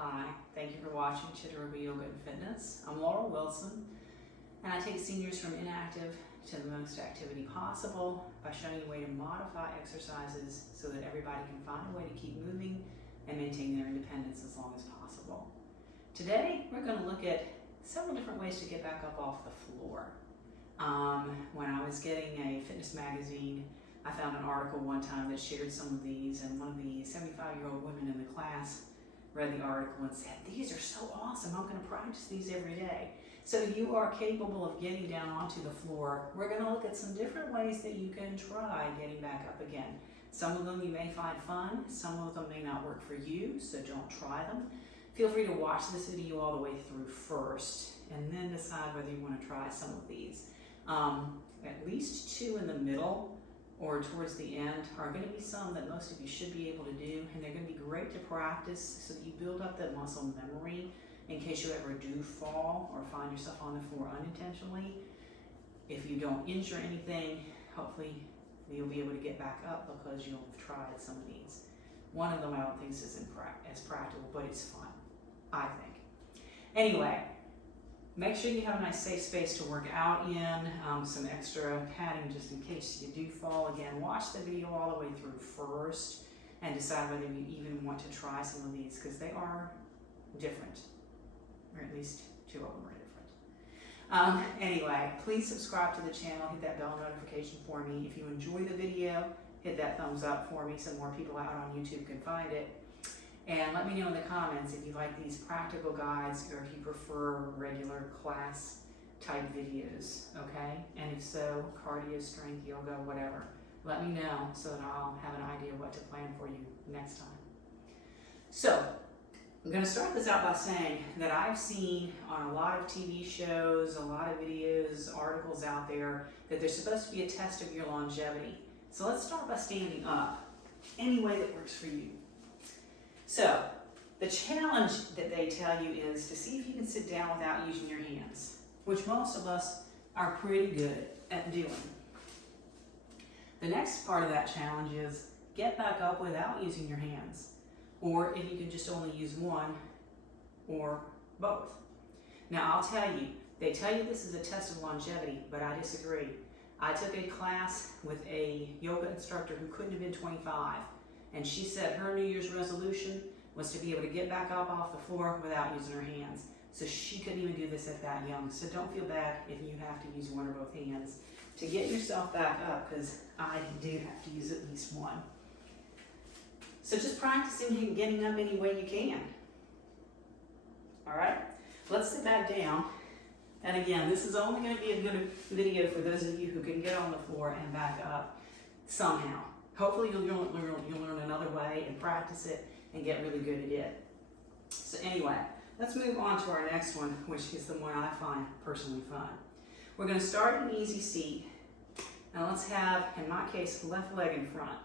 Hi, thank you for watching Chittarupa Yoga and Fitness. I'm Laura Wilson, and I take seniors from inactive to the most activity possible by showing you a way to modify exercises so that everybody can find a way to keep moving and maintain their independence as long as possible. Today, we're going to look at several different ways to get back up off the floor. When I was getting a fitness magazine, I found an article one time that shared some of these, and one of the 75-year-old women in the class read the article and said, "These are so awesome, I'm going to practice these every day." So you are capable of getting down onto the floor. We're going to look at some different ways that you can try getting back up again. Some of them you may find fun, some of them may not work for you, so don't try them. Feel free to watch this video all the way through first and then decide whether you want to try some of these. At least two in the middle or towards the end are going to be some that most of you should be able to do, and they're going to be great to practice so that you build up that muscle memory in case you ever do fall or find yourself on the floor unintentionally. If you don't injure anything, hopefully you'll be able to get back up because you'll have tried some of these. One of them I don't think is as practical, but it's fun, I think. Anyway, make sure you have a nice safe space to work out in, some extra padding just in case you do fall. Again, watch the video all the way through first and decide whether you even want to try some of these because they are different, or at least two of them are different. Anyway, please subscribe to the channel, hit that bell notification for me. If you enjoy the video, hit that thumbs up for me so more people out on YouTube can find it. And let me know in the comments if you like these practical guides or if you prefer regular class type videos, okay? And if so, cardio, strength, yoga, whatever. Let me know so that I'll have an idea what to plan for you next time. So, I'm going to start this out by saying that I've seen on a lot of TV shows, a lot of videos, articles out there that there's supposed to be a test of your longevity. So let's start by standing up, any way that works for you. So, the challenge that they tell you is to see if you can sit down without using your hands, which most of us are pretty good at doing. The next part of that challenge is get back up without using your hands, or if you can just only use one or both. Now, I'll tell you, they tell you this is a test of longevity, but I disagree. I took a class with a yoga instructor who couldn't have been 25. And she said her New Year's resolution was to be able to get back up off the floor without using her hands. So she couldn't even do this at that young. So don't feel bad if you have to use one or both hands to get yourself back up, because I do have to use at least one. So just practicing and getting up any way you can. All right, let's sit back down. And again, this is only going to be a good video for those of you who can get on the floor and back up somehow. Hopefully you'll learn another way and practice it and get really good at it. So anyway, let's move on to our next one, which is the one I find personally fun. We're going to start in an easy seat. And let's have, in my case, left leg in front.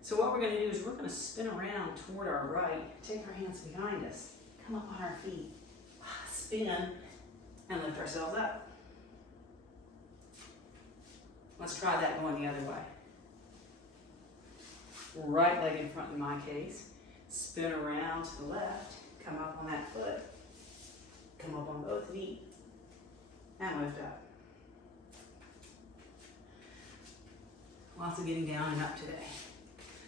So what we're going to do is we're going to spin around toward our right, take our hands behind us, come up on our feet, spin, and lift ourselves up. Let's try that going the other way. Right leg in front in my case, spin around to the left, come up on that foot, come up on both feet, and lift up. Lots of getting down and up today.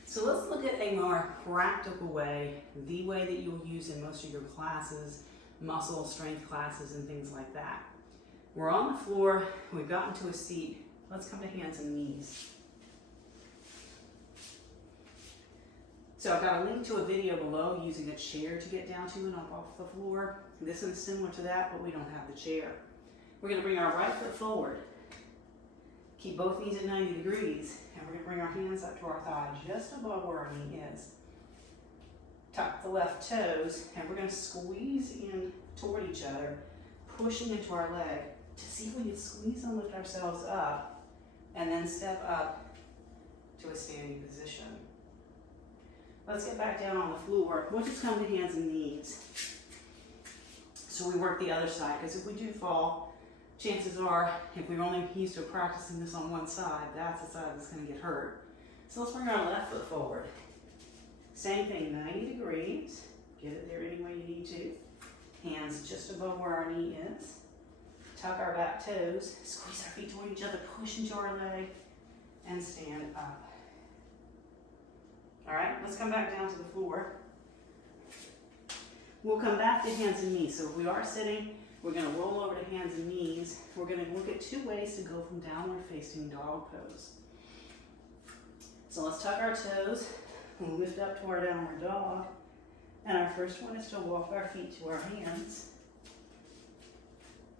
So let's look at a more practical way, the way that you'll use in most of your classes, muscle strength classes and things like that. We're on the floor, we've gotten to a seat, let's come to hands and knees. So I've got a link to a video below using a chair to get down to and up off the floor. This is similar to that, but we don't have the chair. We're going to bring our right foot forward. Keep both knees at 90 degrees, and we're going to bring our hands up to our thigh just above where our knee is. Tuck the left toes, and we're going to squeeze in toward each other, pushing into our leg to see if we can squeeze and lift ourselves up, and then step up to a standing position. Let's get back down on the floor. We'll just come to hands and knees. So we work the other side, because if we do fall, chances are, if we're only used to practicing this on one side, that's the side that's going to get hurt. So let's bring our left foot forward. Same thing, 90 degrees. Get it there any way Hands just above where our knee is. Tuck our back toes, squeeze our feet toward each other, push into our leg, and stand up. All right, let's come back down to the floor. We'll come back to hands and knees. So if we are sitting, we're gonna roll over to hands and knees. We're gonna look at 2 ways to go from downward facing dog pose. So let's tuck our toes and lift up to our downward dog. And our first one is to walk our feet to our hands.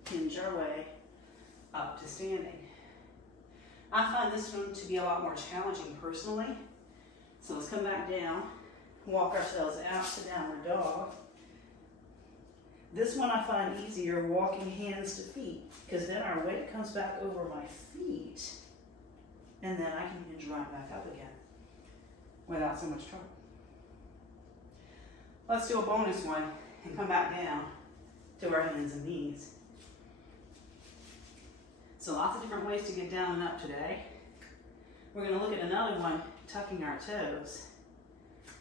Hinge our way up to standing. I find this one to be a lot more challenging personally. So let's come back down, walk ourselves out to downward dog. This one I find easier walking hands to feet, because then our weight comes back over my feet, and then I can hinge right back up again without so much trouble. Let's do a bonus one and come back down to our hands and knees. So lots of different ways to get down and up today. We're going to look at another one, tucking our toes,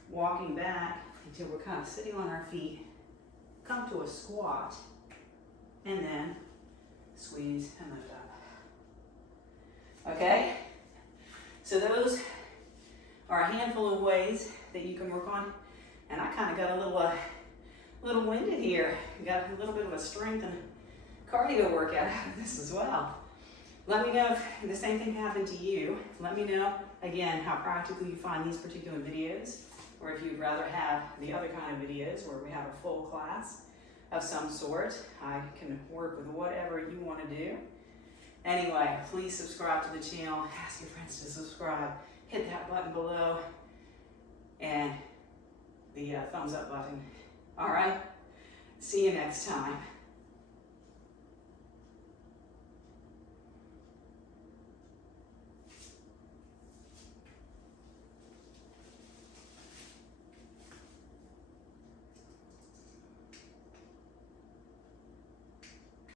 walking back until we're kind of sitting on our feet, come to a squat, and then squeeze and lift up. Okay? So those are a handful of ways that you can work on. And I kind of got a little winded here. Got a little bit of a strength and cardio workout out of this as well. Let me know if the same thing happened to you. Let me know, again, how practical you find these particular videos, or if you'd rather have the other kind of videos where we have a full class of some sort. I can work with whatever you want to do. Anyway, please subscribe to the channel. Ask your friends to subscribe. Hit that button below and the thumbs up button. All right? See you next time.